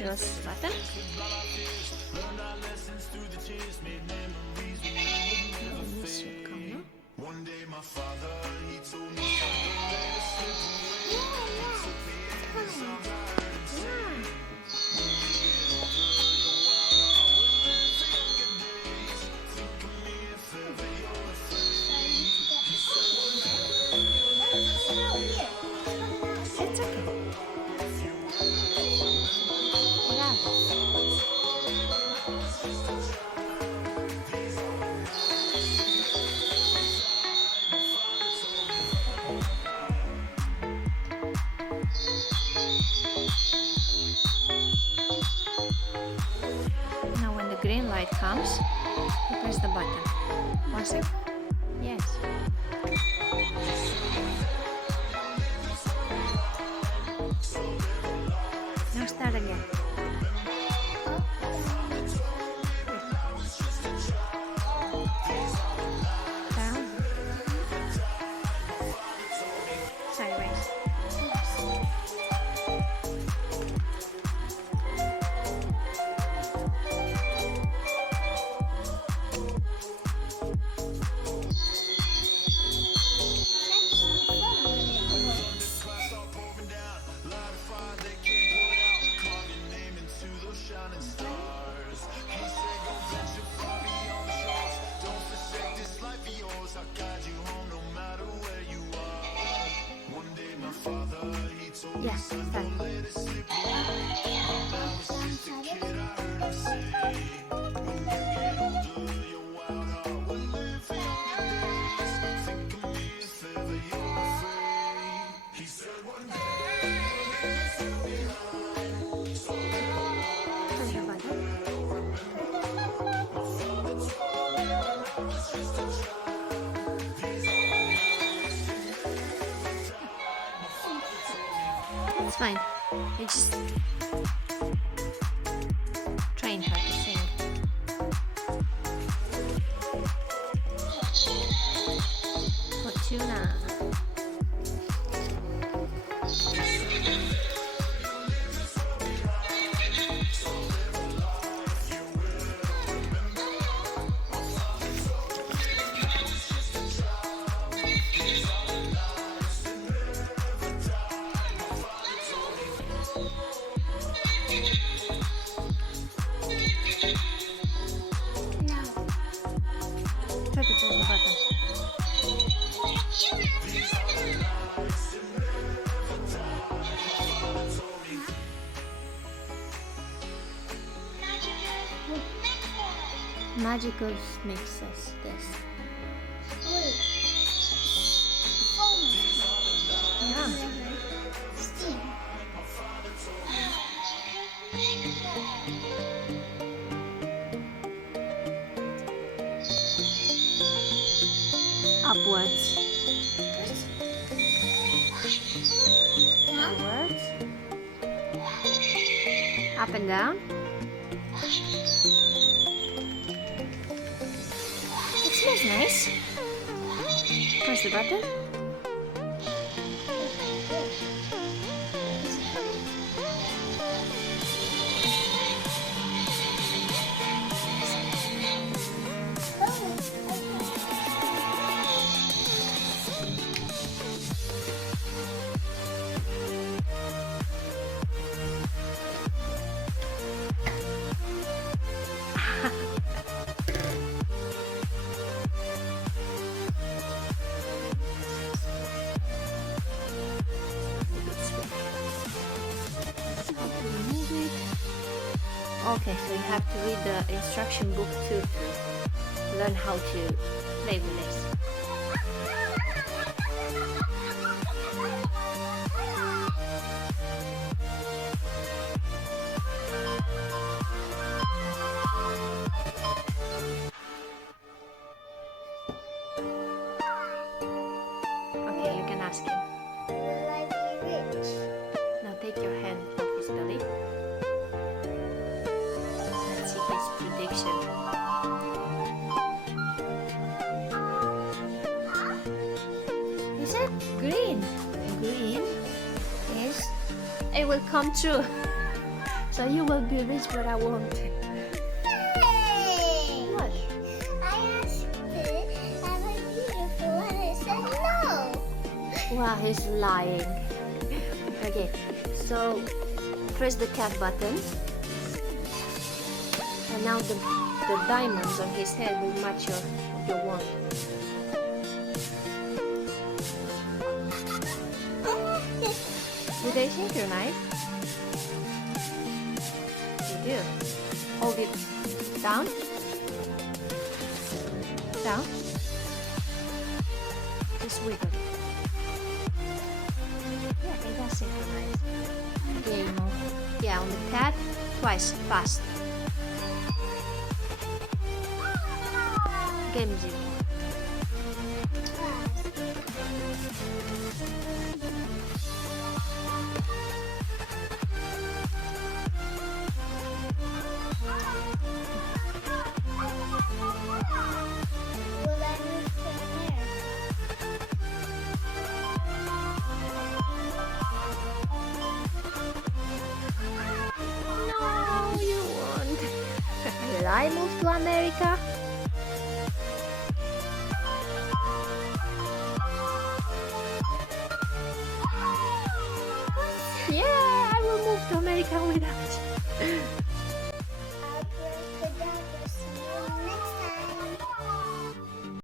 Press the button. No, this should come, no? One day my father, he told me don't let it slip away. He took me in and songs I heard him say. When you get older, you're wild, will live for younger days. Think of me if ever you're afraid. He said one day you'll live to see it. It's okay. Now when the green light comes, you press the button. 1 second. Yes. Now start again. Down. Sideways. Yeah, start. Press the button. It's fine. I just train her to sing. Fortuna. Try to press the button. Magical mixes this. Yeah. Upwards. Upwards. Up and down. It smells nice. Press the button. Okay, so you have to read the instruction book to learn how to play with this. Okay, you can ask him. Will I be rich? Now take your hand off his belly. Let's see his prediction. He said green. Green is it will come true. So you will be rich, but I won't. Hey! What? I asked it, am I beautiful? And it said no. Wow, he's lying. Okay, so press the cat button. And now the diamonds on his head will match your wand. Do they synchronize? They do. Hold it down. Down. Just wiggle it. Yeah, it does synchronize. Okay, yeah, on the cat, twice, fast. Okay, music. Will I move to America? No, you won't. Will I move to America? Yeah, I will move to America without you.